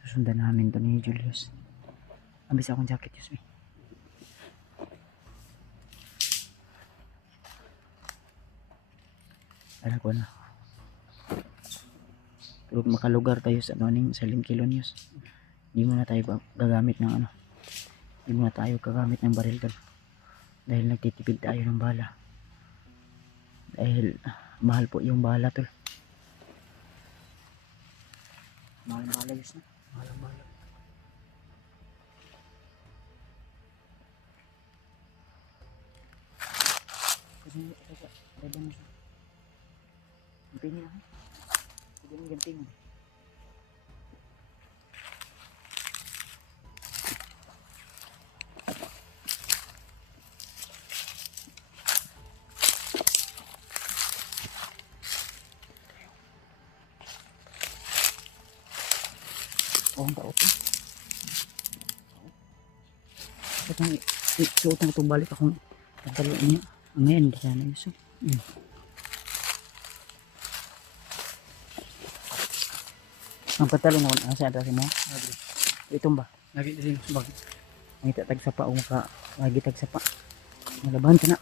Susundan namin to ni Julius. Ambis akong jacket, Diyos me. Alam ko na. Pero makalugar tayo sa Salim Kilonius. Hindi muna tayo gagamit ng Hindi muna tayo gagamit ng baril tol. Dahil nagtitipid tayo ng bala. Dahil mahal po yung bala tol. Mahal ang bala, Diyos na. Mahal ang bala. Kasi ada mo siya. Ganti niya. Ganti mo. Ang tao ko. Katang isuot na itong balik akong pantalo niya. Ngayon, sana iso. Ang pantalo mo, ang saan mo? Itong ba? Lagi din sa bag. Ang itatag sa pa o maka lagi tag sa pa. Malaban ka na.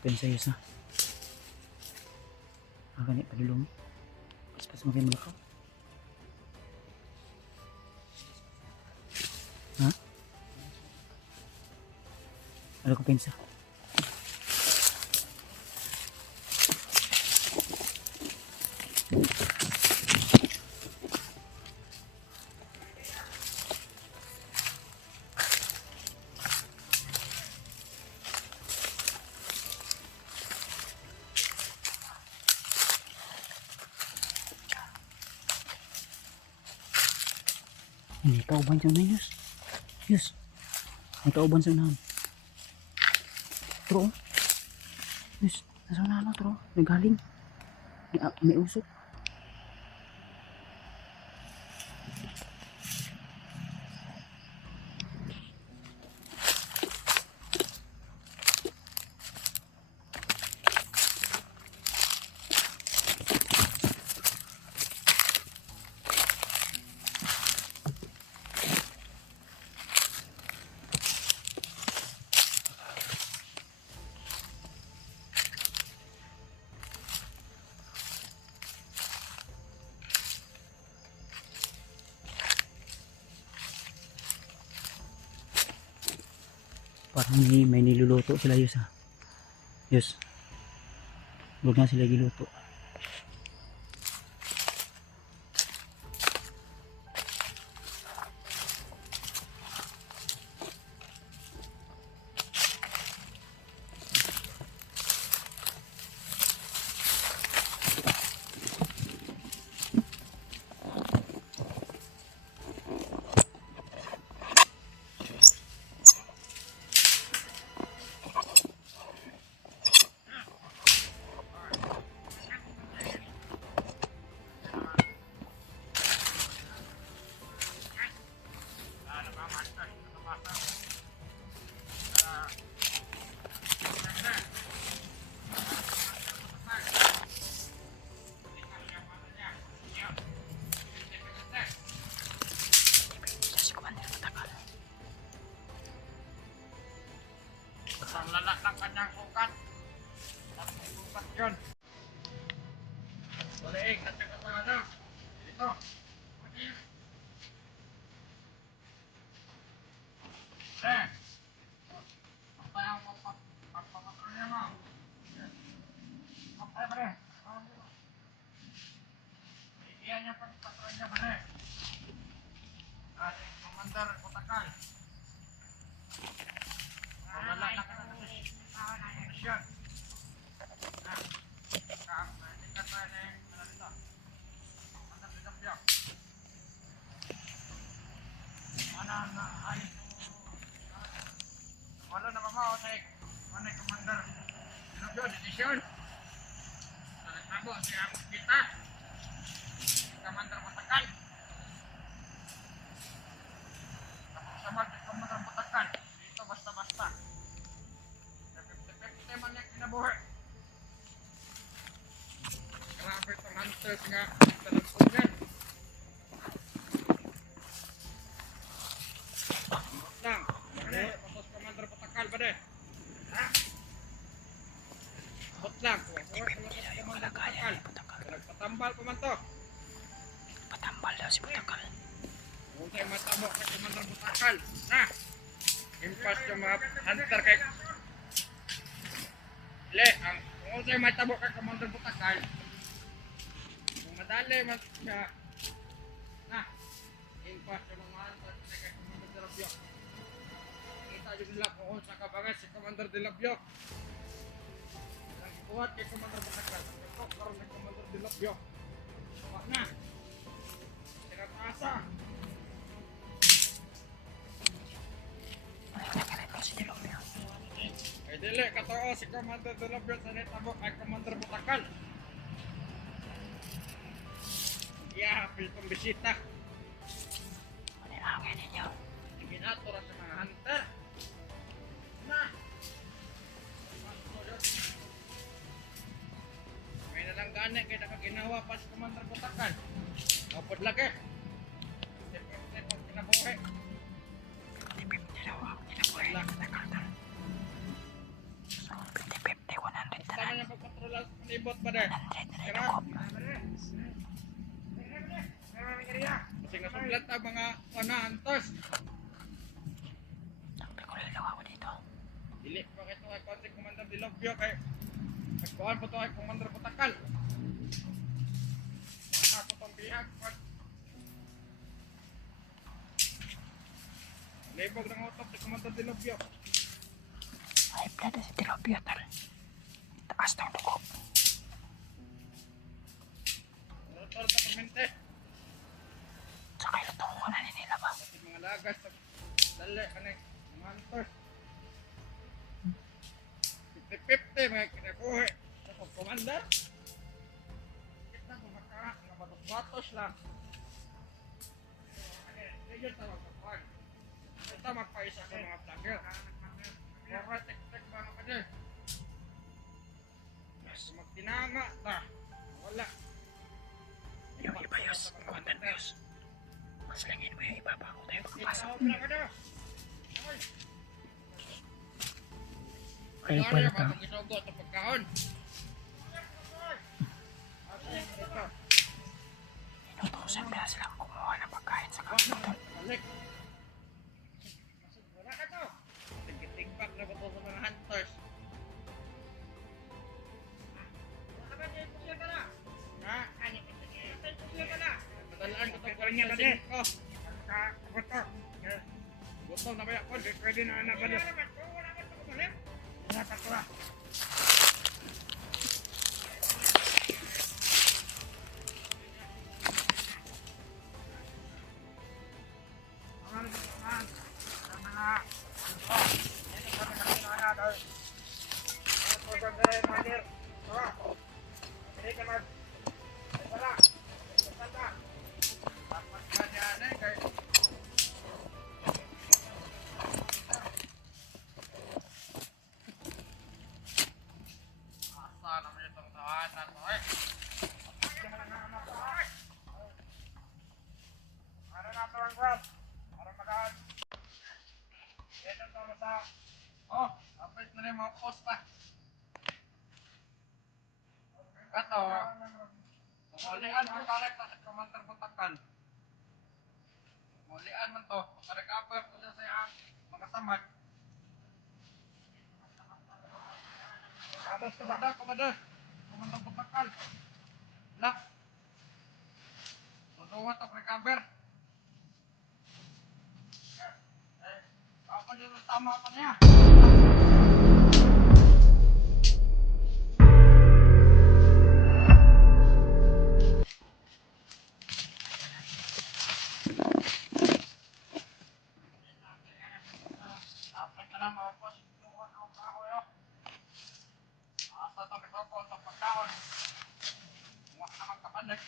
Pensay sa. Agak ni padulong. Pas makin melakaw. Ha? Ano ko pensa? Ini kauban sa unahan, Yus. Yus. May kauban sa unahan. Tro. Yus. Nasa unahan, tro. Nagaling. May usok. Parang may niluluto sila, Yus, ha. Yus. Huwag na sila giluto. Lala ng kanyang sukat. At may sukat yun. Balik, nagtagat na ano. Dito. Apa yang mau pagpapakanya mo? Apa ba rin? Iyan niya pagpapakanya ba rin? Ating komandar Kotakal. Lala na ka na siya. Wala na mama o tay mana komandar Pinocchio desisyon nagtabo siya kita komandar Kotakal sama komandar Kotakal dito basta-basta 50-50 man yung kinabuhi hunters nga talagpungan. Lang, bade, pasos Commander Patakal, bade. Ha? Hot lang, Commander Patakal. Nagpatambal pa man to. Patambal daw si Patakal. Kung sa'yo matamo kay Commander Patakal, na? Impas yung mga hunter kay... Le, kung sa'yo matamo kay Commander Patakal, kung madali man siya, na? Impas yung mga hunter kay Commander De La Bio. Kita nyo nila kung sa kabangan si Commander De La Bio. Ang ibuhat kay Commander Patakal, ito karoon kay Commander De La Bio. Wak na! Sinataasa! Ay dili, katoo si Commander De La Bio sa netabo kay Commander Patakal. Yeah, pitong bisita. Ano yung angin ninyo? Ginatura sa mga hunter. Na! May nalang gani kaya nakaginawa pa si Commander Patakal. Kapod lagi. Sip-sip ang kinabuhi. Tipip dalawa. Kinabuhay Wala. na Patakal. So, 50-50, 100 Sana niya pagpatrola sa panibot ba de? 100 na Kira? Kasi nga suglat ang mga hunters. Nagpikulilaw ako dito. Dili pa ito ay konti Commander De La Bio kay nagkuhan po ito ay Commander Patakal. Mga ako itong bihag pag libog ng utok si Commander De La Bio. Ay, plata si Tilopio, tal. Taas ng dugo. Rotor sa permente. Saka ilutungo ko na nila ba? Kasi mga lagas sa dali kanay mga hunters. 50-50 mga kinakuhi sa pag-commander. Kita ko makarak nga batos-batos lang. Hindi yun tawag sa kuhan. Ito magpaisa sa mga vlogger. Para tek-tek mga kader. Kung magtinama ta, wala. Yung iba yus, content views. Mas langin mo yung iba bago tayo magpasok. Wala ka na. Ay, Kaya pala ka. Mga isugo sa pagkaon. Inutusan nila silang kumuha ng pagkain sa kapitol. Balik. Wala ka to. Tigit-tigpak na ba to sa mga hunters? Wala ka din, pusiya ka na. Ha? Pusiya ka na. Padalaan ko itong kanya ba din? Gutom. Gutom na ba yan? Pwede na anak ba din? Wala ka to kumalik. Wala ka to ah. Oh, apit na rin mga posta. Kato, mulian mo karet sa Commander Patakal. Mulian man to, makarecover ko siya sa mga samad. Atas kepada Commander Patakal. Lah, tutuwa to recover. Ako dito tama pa niya. Apit na lang mga boss. Tuwa na ako yo. Asa to mikropo sa pagkaon. Huwag na magkapanik.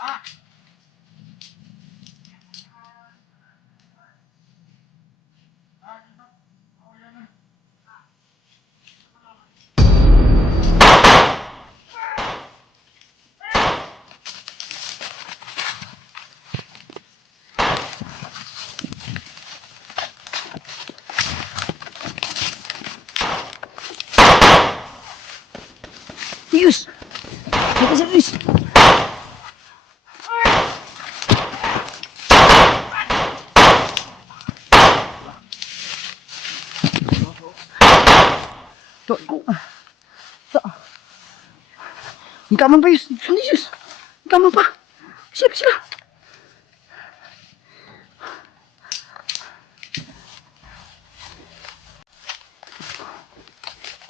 Ah! Yus! Kita siya, Yus! Tuh, tuh. Ang kamang pa, Yus! Saan Yus? Ang kamang pa! Sila, sila!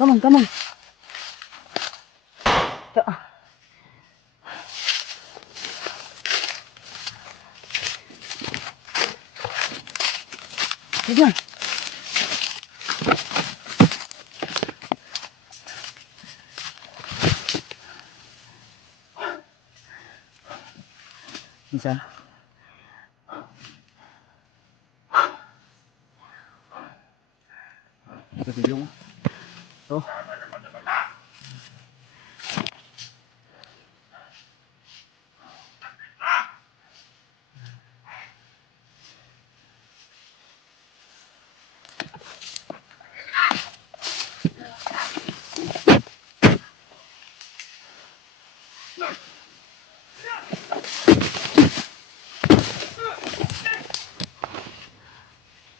Kamang, kamang! Tuh. Sige na. Isa. Ito yung. Oh.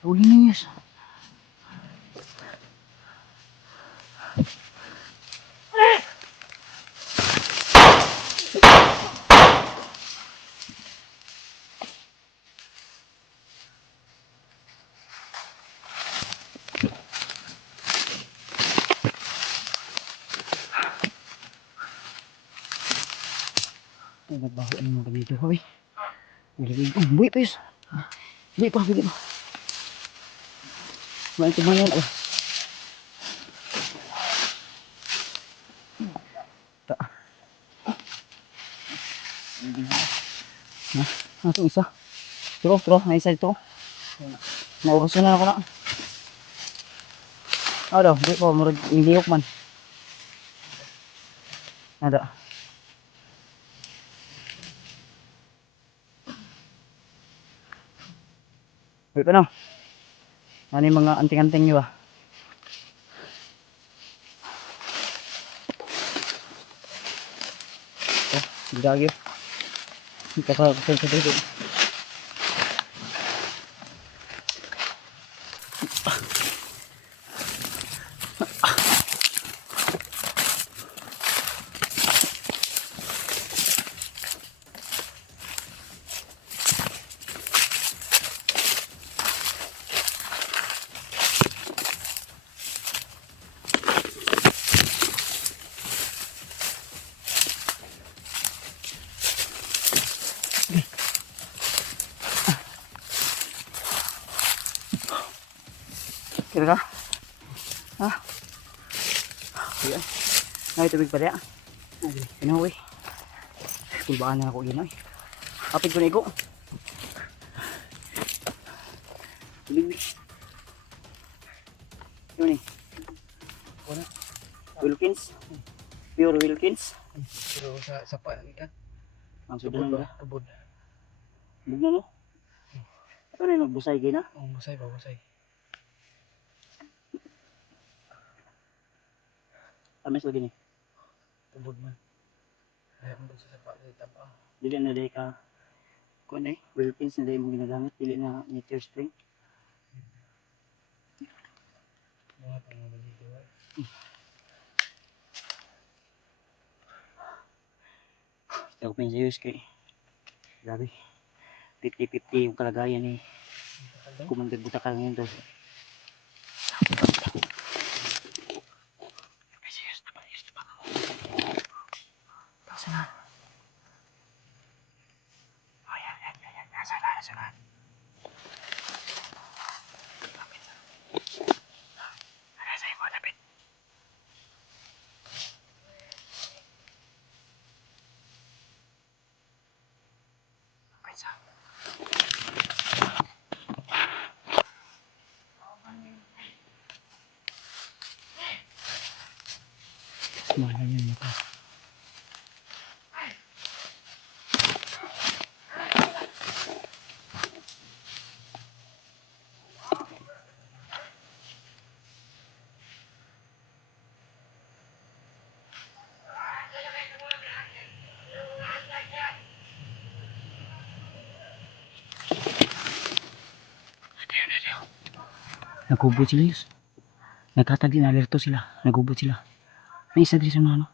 Huli na Yus. Ay, nagbaho ang mga dito, hoy. Nilagay ko. Buwi pa, Yus. Buwi pa, buwi pa. Main ke mana lah? Tak. Nah, tu isa. Terus, terus, na isa ito. Naurusan na ako na. Ada, buwi pa, murag iniyok man. Ada. Buwi pa na. Ano yung mga anting-anting nyo ba? Oh, gagawin. Hindi ka pa sa dito. Kira ka? Ha? Ayan. Ay, tubig pa rin. Pinawi. Kulbaan na ako ginoy. Kapit ko na iko. Tubig. Yun eh. Wilkins. Pure Wilkins. Pero sa sapa kan. Ang sudan ba? Tubod. Bug na no? Ito na yung nagbusay kayo na? Oh, busay ba, busay. Tamis lagi ni. Tubod man. Ay, ang sa sapa sa tapa. Dili na day ka. Kung eh, Wilkins na day mo ginagamit. Dili na Meteor Spring. Mga pang dito ay. Ito ko pinasayos kay. Grabe. 50-50 yung kalagayan ni Commander Butakan ngayon to. Sana. Oh ya, sana. Ada saya buat tapi. Mahal yan ito. Nagubot sila yus. Nagkatag din alerto sila. Nagubot sila. May isa din sa mga ano.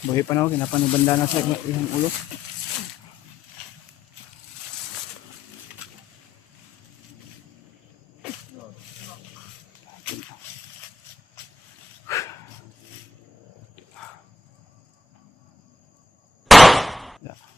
Buhay pa na ako, kinapanibanda na sa isang ulo. Yeah.